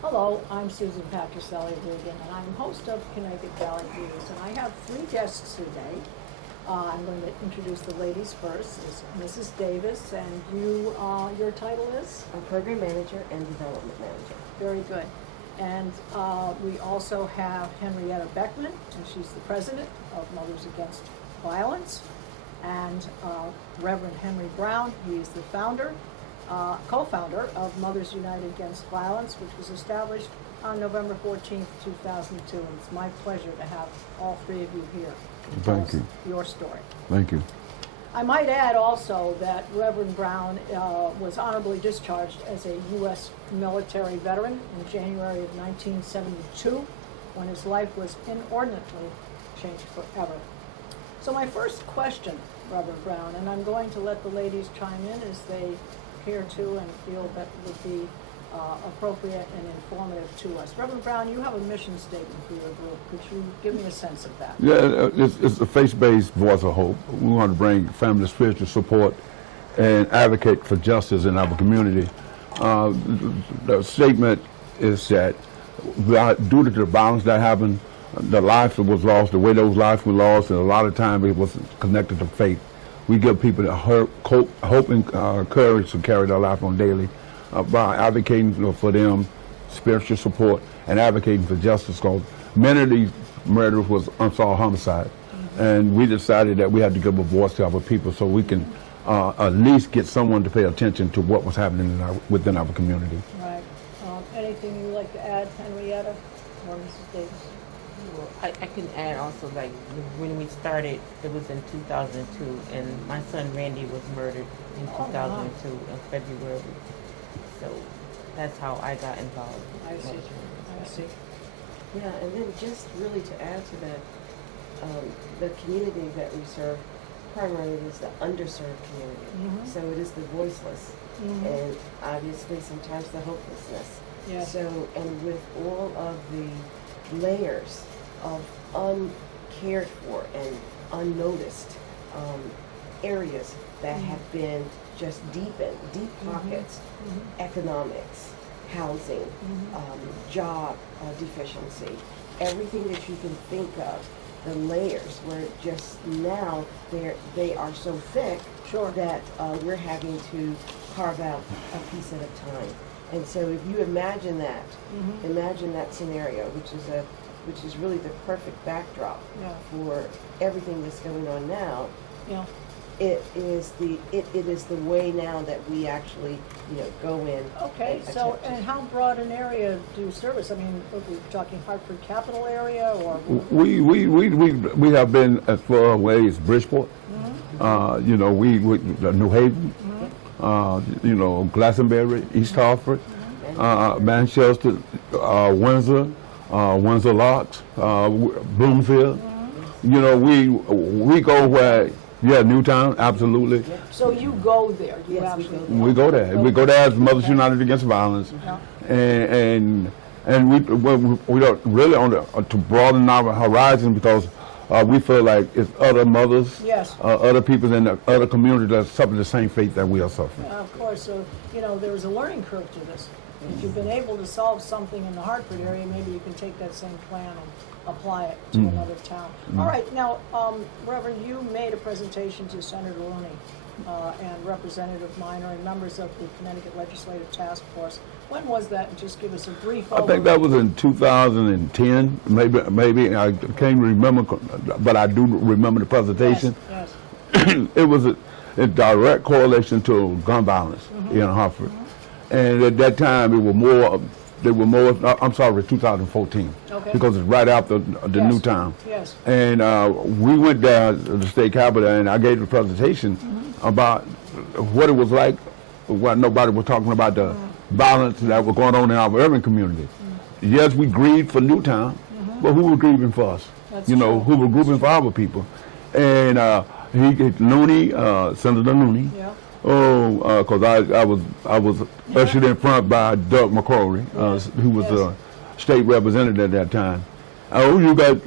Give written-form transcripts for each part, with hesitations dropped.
Hello, I'm Susan Patricelli Regan, and I'm host of Connecticut Valley News, and I have three guests today. I'm going to introduce the ladies first. Is Mrs. Davis, and you, your title is? I'm Program Manager and Development Manager. Very good. And we also have Henrietta Beckman, and she's the president of Mothers Against Violence, and Reverend Henry Brown. He is the founder, co-founder of Mothers United Against Violence, which was established on November 14th, 2002. And it's my pleasure to have all three of you here to tell us your story. Thank you. I might add also that Reverend Brown was honorably discharged as a U.S. military veteran in January of 1972, when his life was inordinately changed forever. So my first question, Reverend Brown, and I'm going to let the ladies chime in as they care to and feel that would be appropriate and informative to us. Reverend Brown, you have a mission statement for your group. Could you give me a sense of that? Yeah, it's a faith-based voice of hope. We want to bring family spiritual support and advocate for justice in our community. The statement is that due to the violence that happened, the life that was lost, the way those lives were lost, and a lot of time it was connected to faith. We give people the hope and courage to carry their life on daily by advocating for them, spiritual support, and advocating for justice. Because many of these murders was unsolved homicide, and we decided that we had to give a voice to our people so we can at least get someone to pay attention to what was happening within our community. Right. Anything you'd like to add, Henrietta or Mrs. Davis? Well, I can add also, like, when we started, it was in 2002, and my son Randy was murdered in 2002 in February. So that's how I got involved. I see. Yeah, and then just really to add to that, the community that we serve primarily is the underserved community. So it is the voiceless, and obviously sometimes the hopelessness. Yes. So, and with all of the layers of uncared for and unnoticed areas that have been just deep pockets, economics, housing, job deficiency, everything that you can think of, the layers where just now they are so thick that we're having to carve out a piece at a time. And so if you imagine that, imagine that scenario, which is really the perfect backdrop for everything that's going on now. Yeah. It is the way now that we actually, go in. Okay, so, and how broad an area do you service? I mean, are we talking Hartford capital area, or? We have been as far away as Bridgeport, New Haven, Glastonbury, East Hartford, Manchester, Windsor, Windsor Locks, Bloomfield. We go where. Yeah, Newtown, absolutely. So you go there? You Yes, actually We go there. We go there as Mothers United Against Violence, and we don't really to broaden our horizon because we feel like it's other mothers, other people in the other communities that suffer the same fate that we are suffering. Of course, so there's a learning curve to this. If you've been able to solve something in the Hartford area, maybe you can take that same plan and apply it to another town. All right, now, Reverend, you made a presentation to Senator Looney and Representative Minor and members of the Connecticut Legislative Task Force. When was that? And just give us a brief overview. I think that was in 2010, maybe. I can't remember, but I do remember the presentation. Yes. It was a direct correlation to gun violence in Hartford. And at that time, they were more, I'm sorry, 2014. Okay. Because it's right after the new town. Yes. And we went there to the state capitol, and I gave the presentation about what it was like, what nobody was talking about, the violence that was going on in our urban community. Yes, we grieved for Newtown, but who was grieving for us? That's who was grieving for our people? And Looney, Senator Looney. Yeah. Because I was ushered in front by Doug McCrory, who was a state representative at that time. You got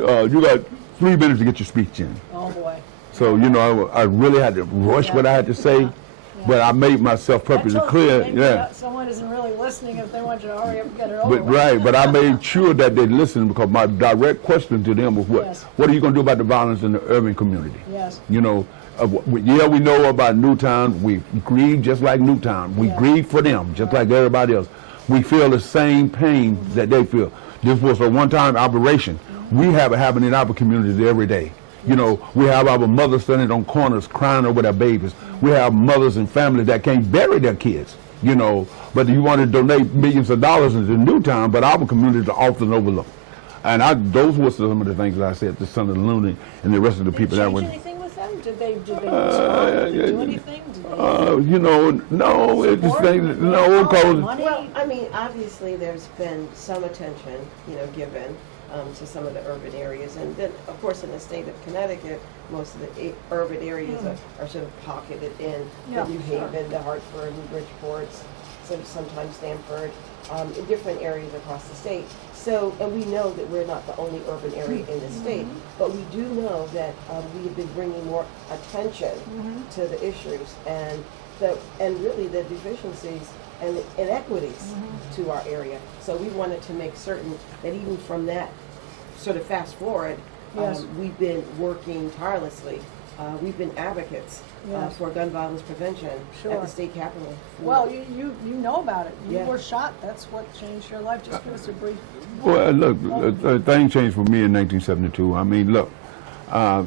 3 minutes to get your speech in. Oh boy. So I really had to rush what I had to say, but I made myself perfectly clear. Maybe someone isn't really listening. listening if they want you to hurry up and get it over But with. right, but I made sure that they listened because my direct question to them was Yes. what are you going to do about the violence in the urban community? Yes. You know, yeah, we know about Newtown. We grieve just like Newtown. We Yeah. grieve for them just like everybody else. We feel the same pain that they feel. This was a one-time operation. We have it happening in our community every day. You know, we have our mothers standing on corners crying over their babies. We have mothers and families that can't bury their kids, you know, but you want to donate millions of dollars into Newtown, but our communities are often overlooked. And those were some of the things that I said to Senator Looney and the rest of the Did people you that change were. anything with them? Did they respond? Did they do anything? Did they You know, no, it's just support? things, no, because Money? Well, I mean, obviously, there's been some attention, given to some of the urban areas. And then, of course, in the state of Connecticut, most of the urban areas are sort of pocketed in Yeah, the New sure. Haven, the Hartford, and Bridgeport, sometimes Stamford, in different areas across the state. So, and we know that we're not the only urban area in the state, but we do know that we have been bringing more attention to the issues and really the deficiencies and the inequities to our area. So we wanted to make certain that even from that sort of fast forward, Yes. we've been working tirelessly. We've been advocates Yes. for gun violence prevention Sure. at the state capitol. Well, you know about it. You Yeah. were shot. That's what changed your life. Just give us a brief. well, look, things changed for me in 1972. I mean, look, I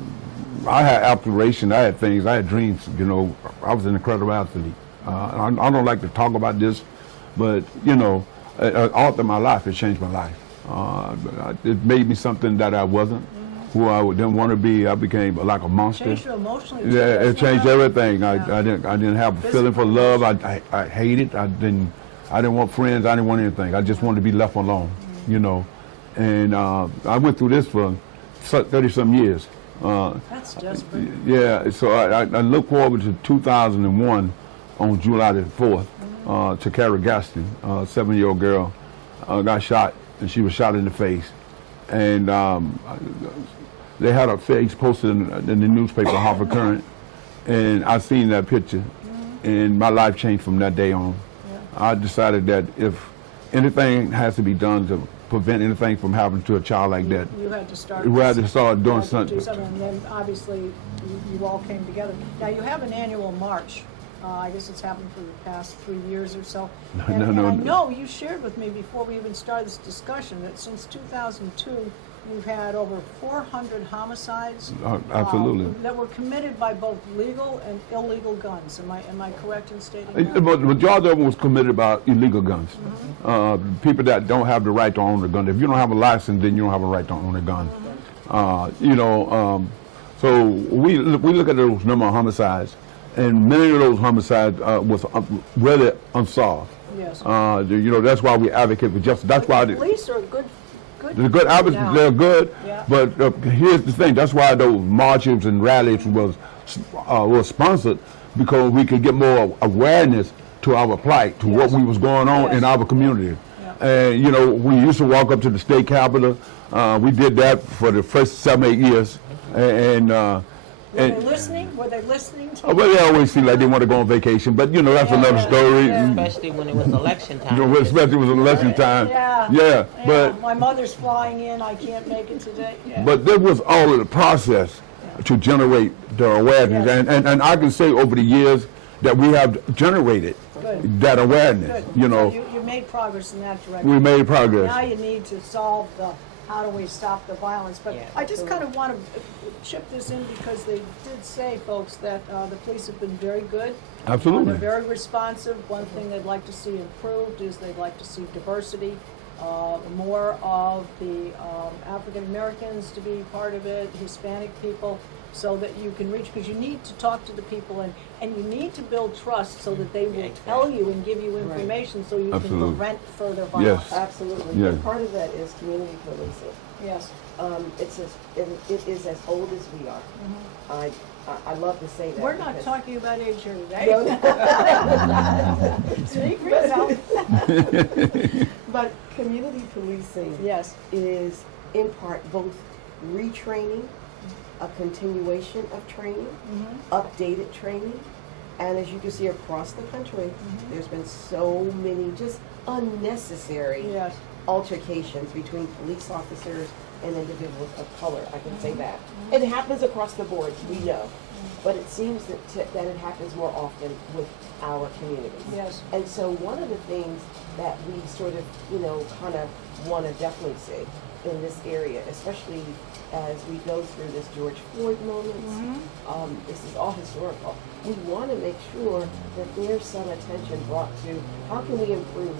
had aspirations, I had things, I had dreams. You know, I was an incredible athlete. I don't like to talk about this, but you know, all through my life, it changed my life. It made me something that I wasn't, who I didn't want to be. I became like a monster. Changed you emotionally. too, Yeah, it doesn't changed everything. I Yeah. didn't have a feeling for love. I hated. I didn't want friends. I didn't want anything. I just wanted to be left alone, you know. And I went through this for 30-some years. That's desperate. Yeah, so I look forward to 2001 on July the 4th to Carrie Gaston, a 7-year-old girl, got shot, and she was shot in the face. And they had her face posted in the newspaper, Hartford Current, and I seen that picture, and my life changed from that day on. I decided that if anything has to be done to prevent anything from happening to a child like that, You had to start. we had to start you doing had to something. do something, and then obviously you all came together. Now you have an annual march. I guess it's happened for the past 3 years or so. And, No, and no, I no. know you shared with me before we even started this discussion that since 2002 you've had over 400 homicides. Absolutely. That were committed by both legal and illegal guns. Am I correct in stating that? But the majority of them was committed by illegal guns. People that don't have the right to own a gun. If you don't have a license, then you don't have a right to own a gun. So we look at those number of homicides, and many of those homicides was really unsolved. Yes. That's why we advocate for justice. That's why The police are good. the good advocates, now. they're good. Yeah. But here's the thing. That's why those marches and rallies was sponsored, because we could get more awareness to our plight, to what Yes. we was going on in Yes. our community. Yeah. And we used to walk up to the state capitol. We did that for the first 7-8 years. Were they listening? Were they listening to Well, they always seem like they want to go on vacation, but that's Yeah, another yeah, story. yeah. Especially when it was election time. Especially with election time. Yeah. Yeah, but my mother's flying in. I can't make it today. Yeah. But there was all of the process to generate the awareness. Yes. And I can say over the years that we have generated Good. that awareness. Good. You know, So you made progress in that direction. we made Now progress. you need to solve the how do we stop the violence. But Yeah, I just kind of want to chip this in because they did say, folks, that the police have been very good. Absolutely. They're very responsive. One thing they'd like to see improved is they'd like to see diversity, more of the African Americans to be part of it, Hispanic people, so that you can reach, because you need to talk to the people and you need to build trust so that they will tell you and give you information so you Absolutely. can prevent further violence. Yes. Absolutely. Yeah. And part of that is community policing. Yes. It is as old as we are. I love to say that. We're not because- talking about age here today. No, Speak for yourself. But community policing Yes. is in part both retraining, a continuation of training, updated training, And as you can see across the country, there's been so many just unnecessary Yes. altercations between police officers and individuals of color. I can say that. It happens across the board, we know. But it seems that it happens more often with our communities. Yes. And so one of the things that we sort of, kind of want to definitely see in this area, especially as we go through this George Floyd moment, this is all historical. We want to make sure that there's some attention brought to how can we improve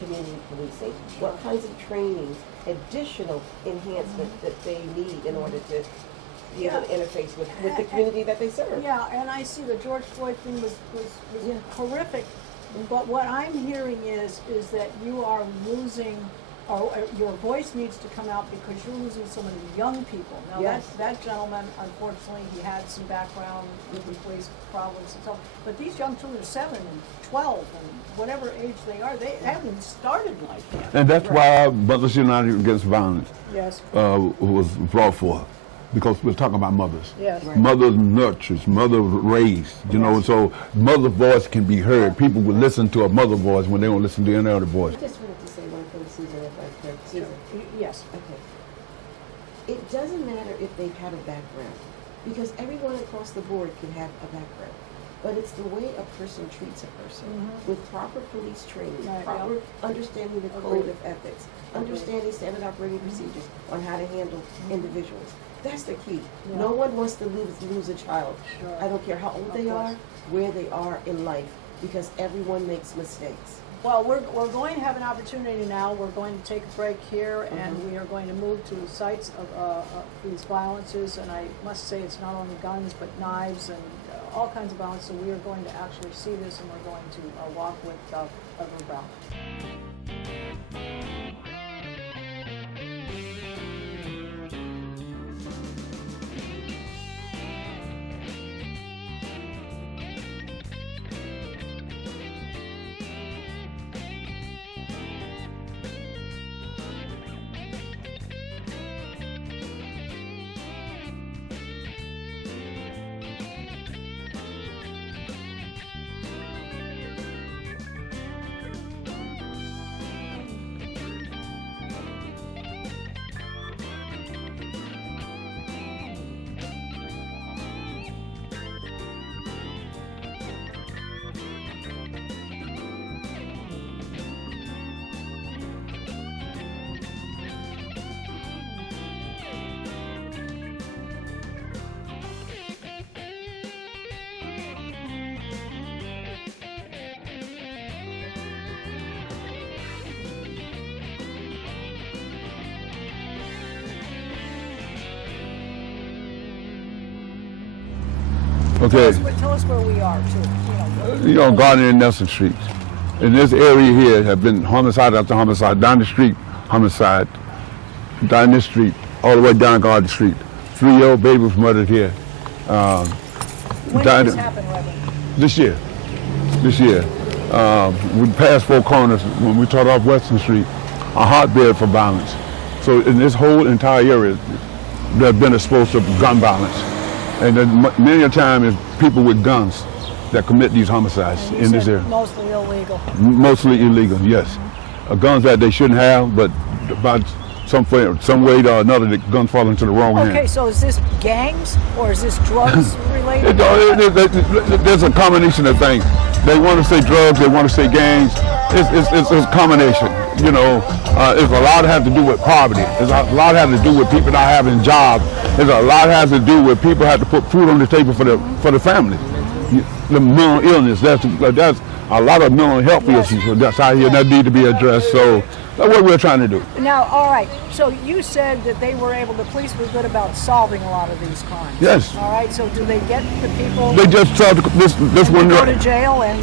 community policing, what kinds of training, additional enhancement that they need in order to be able to interface with the community that they serve. Yeah, and I see the George Floyd thing was Yeah. horrific, but what I'm hearing is that you are losing, or your voice needs to come out because you're losing so many young people. Now Yes. that gentleman, unfortunately, he had some background with the police problems and so on, but these young children are 7 and 12 and whatever age they are, they haven't started life yet. And that's why Mothers United Against Violence Yes, was brought forth, because we're talking about mothers. yes. Right. Mother nurtures, mother raised, so mother voice can be heard. People will listen to a mother voice when they don't listen to any other voice. I just wanted to say one thing, Susan, if I could. Susan. Yes. Okay. It doesn't matter if they've had a background, because everyone across the board can have a background. But it's the way a person treats a person with proper police training, Right, proper understanding the code of ethics, understanding standard operating procedures on how to handle individuals. That's the key. Yeah. No one wants to lose a child. Sure. I don't care how old Of they course. are, where they are in life, because everyone makes mistakes. Well, we're going to have an opportunity now. We're going to take a break here, and we are going to move to the sites of these violences. And I must say, it's not only guns, but knives and all kinds of violence. So we are going to actually see this, and we're going to walk with Reverend Brown. Okay, Tell us where we are, too. Gardner and Nelson Streets. In this area here have been homicide after homicide, down the street, homicide, down this street, all the way down Gardner Street. 3-year-old baby was murdered here. When died- did this happen, Reverend? This year. We passed 4 corners when we turned off Western Street, a hotbed for violence. So in this whole entire area, there have been exposed to gun violence. And then many a time it's people with guns that commit these homicides You in this said area. mostly illegal. Mostly illegal, yes. Guns that they shouldn't have, but by some way or another, the guns fall into the wrong Okay, hands. so is this gangs or is this drugs related? There's a combination of things. They want to say drugs, they want to say gangs. It's a combination. It's a lot have to do with poverty. It's a lot have to do with people not having jobs. It's a lot has to do with people have to put food on the table for the family. The mental illness, that's a lot of mental health Yes. issues. So that's out here that need to be addressed. So that's what we're trying to do. Now, all right, so you said that the police were good about solving a lot of these crimes. Yes. All right, so do they get the people They just solved this and one. they go to jail and,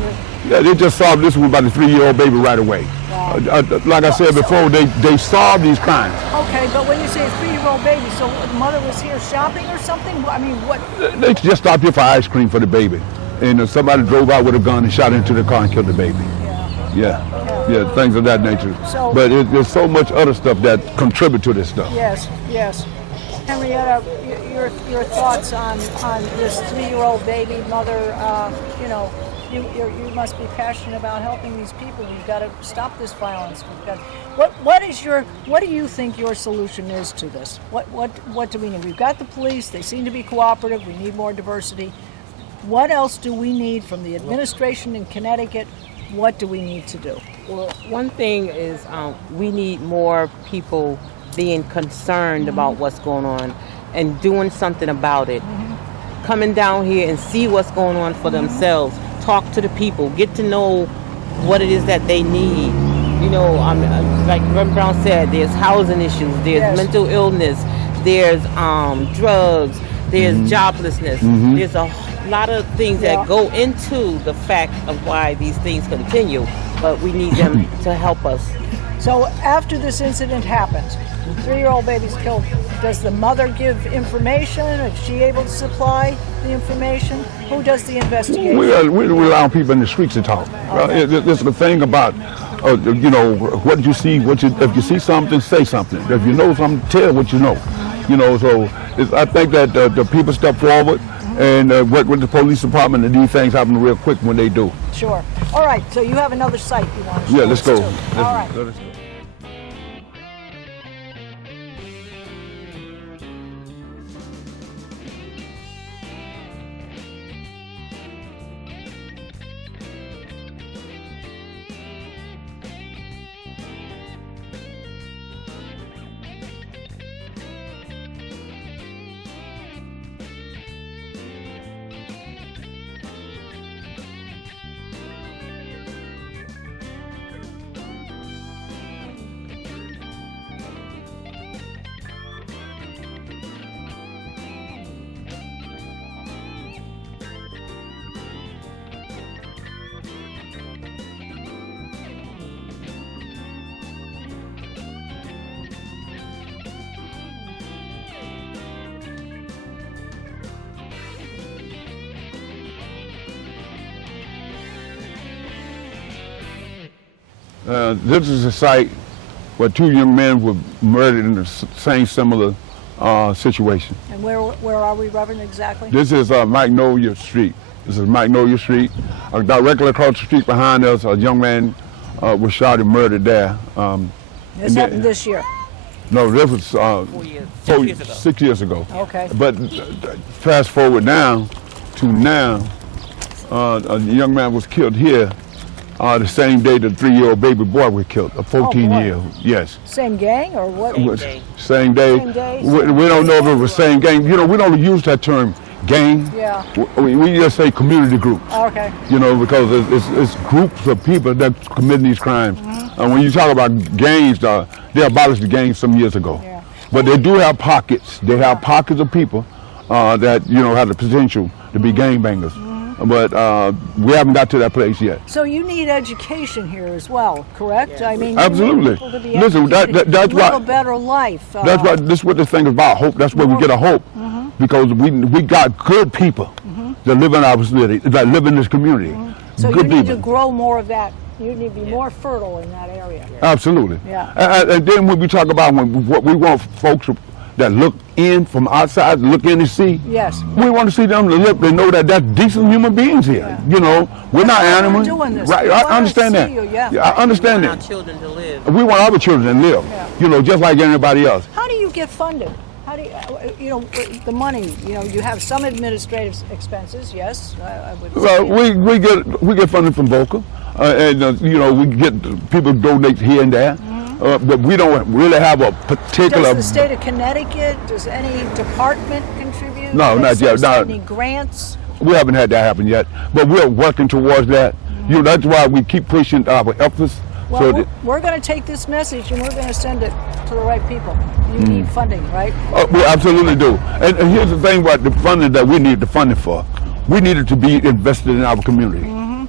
Yeah, they just solved this one by the 3-year-old baby right away. Wow. Like I said before, they solved these crimes. okay, but when you say a 3-year-old baby, so the mother was here shopping or something? I mean, what, They just stopped here for ice cream for the baby. And somebody drove out with a gun and shot into the car and killed the baby. Yeah, things of that nature. So- But there's so much other stuff that contribute to this stuff. yes. Henrietta, your thoughts on this 3-year-old baby mother? You know, you must be passionate about helping these people. We've got to stop this violence. We've got. What do you think your solution is to this? What do we need? We've got the police. They seem to be cooperative. We need more diversity. What else do we need from the administration in Connecticut? What do we need to do? Well, one thing is we need more people being concerned about what's going on and doing something about it. Coming down here and see what's going on for themselves. Talk to the people. Get to know what it is that they need. You know, like Reverend Brown said, there's housing issues, there's Yes. mental illness, there's drugs, there's joblessness. There's a lot of things Yeah. that go into the fact of why these things continue, but we need them to help us. So after this incident happens, 3-year-old baby's killed. Does the mother give information? Is she able to supply the information? Who does the investigation? We allow people in the streets to talk. It's the thing about, you know, what you see, if you see something, say something. If you know something, tell what you know. You know, so I think that the people step forward and work with the police department, and these things happen real quick when they do. Sure. All right, so you have another site you want to show Yeah, let's us go. too. All right. Let's go. This is a site where 2 young men were murdered in the same similar situation. And where are we, Reverend, exactly? This is Magnolia Street. This is Magnolia Street. Directly across the street behind us, a young man was shot and murdered there. This happened this year. No, this was 4 years, 6 years ago. 6 years ago. Okay. But fast forward now to now, a young man was killed here the same day the 3-year-old baby boy was killed, a 14-year-old. Yes. Same gang or what? Same day. Same day. Same day, We don't know if it was same gang. You know, we don't use that term gang. Yeah. We just say community groups. Okay. You know, because it's groups of people that committing these crimes. And when you talk about gangs, they abolished the gangs some years ago. Yeah. But they do have pockets. They have pockets of people that, you know, have the potential to be gangbangers. But we haven't got to that place yet. So you need education here as well, correct? I mean, Absolutely. You need people to be Listen, educated, that's live why- a better life. That's why this is what this thing is about, hope. That's where we get a hope. Because we got good people that live in our city, that live in this community. So Good you need people. to grow more of that. You need to be more fertile in that area. Absolutely. Yeah. And then when we talk about what we want folks that look in from outside, look in and see. Yes. We want to see them to look. They know that that's decent human beings here. Yeah. You know, we're not That's why we're animals. doing this. Right. We I wanna understand see that. you, yeah. I understand We want that. our children to live. We want our children to live. Yeah. You know, just like anybody else. How do you get funded? How do you know, the money? You know, you have some administrative expenses. Yes, I would. Well, say. we get funding from Vocal, and you know, we get people donate here and there, but we don't really have a particular. Does the state of Connecticut? Does any department contribute? No, not yet, no. Any grants? We haven't had that happen yet, but we're working towards that. You know, that's why we keep pushing our efforts. Well, so we're going to take this message and we're going to send it to the right people. You need funding, right? we absolutely do. And here's the thing about the funding that we need the funding for. We need it to be invested in our community.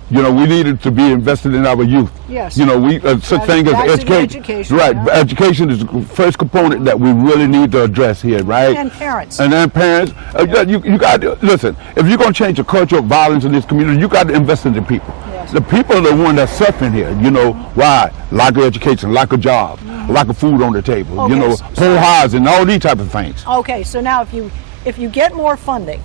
You know, we need it to be invested in our youth. Yes. You know, such thing as That's education. education, Right. yeah. Education is the first component that we really need to address here, right? And parents. And then parents. You got to, listen, if you're going to change the culture of violence in this community, you got to invest in the people. Yes. The people are the one that's suffering here. You know, why? Lack of education, lack of job, lack of food on the table, Okay, you know, so- poor housing, all these type of things. Okay, so now if you get more funding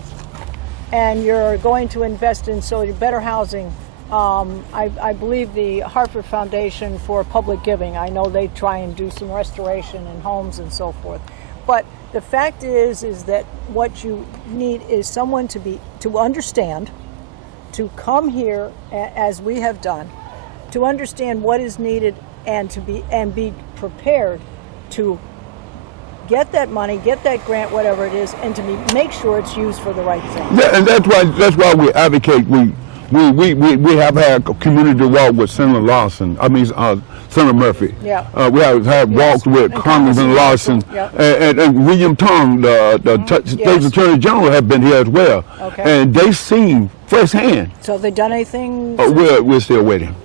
and you're going to invest in better housing, I believe the Hartford Foundation for Public Giving, I know they try and do some restoration in homes and so forth. But the fact is that what you need is someone to understand, to come here as we have done, to understand what is needed and be prepared to get that money, get that grant, whatever it is, and to make sure it's used for the right thing. Yeah, and that's why we advocate. We have had community walk with Senator Lawson. Senator Murphy. Yeah. We have had walked with and Congressman Lawson, Yep. and William Tong, the State's Yes. Attorney General, have been here as well. Okay. And they've seen firsthand. So have they done anything? We're still waiting.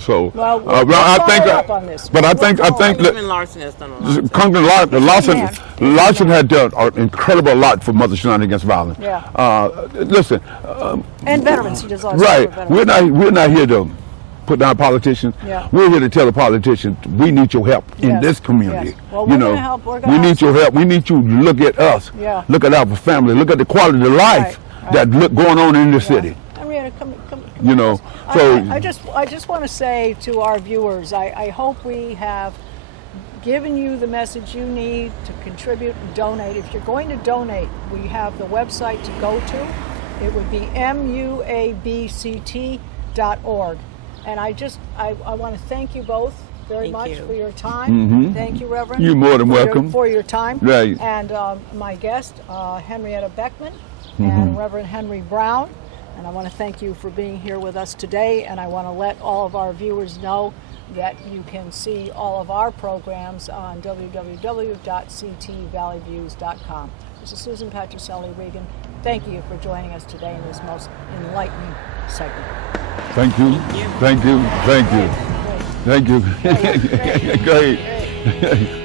So Well, we'll I think, follow up on this. but I We'll think follow up. Congressman Larson has done a lot. Congressman Lawson, man. Lawson had done an incredible lot for Mother Shinani Against Violence. Yeah. Listen, And veterans, he does also right? for veterans. We're not here to put down politicians. Yeah. We're here to tell the politicians we need your help in Yes. this community. Yes. Well, we're gonna help. We're gonna we need help. your help. We need you to look at us. Yeah. Look at our family. Look at the quality of life Right. that look going on in the city. Henrietta, come. So I just want to say to our viewers, I hope we have given you the message you need to contribute and donate. If you're going to donate, we have the website to go to. It would be muabct.org. And I want to thank you both very Thank much you. for your time. Thank you, Reverend. You're more than welcome. For your time. Right. And my guest, Henrietta Beckman, and Reverend Henry Brown. And I want to thank you for being here with us today. And I want to let all of our viewers know that you can see all of our programs on www.ctvalleyviews.com. This is Susan Patricelli Regan. Thank you for joining us today in this most enlightening segment. thank you. Thank you. Great. Thank you. Great. Go ahead.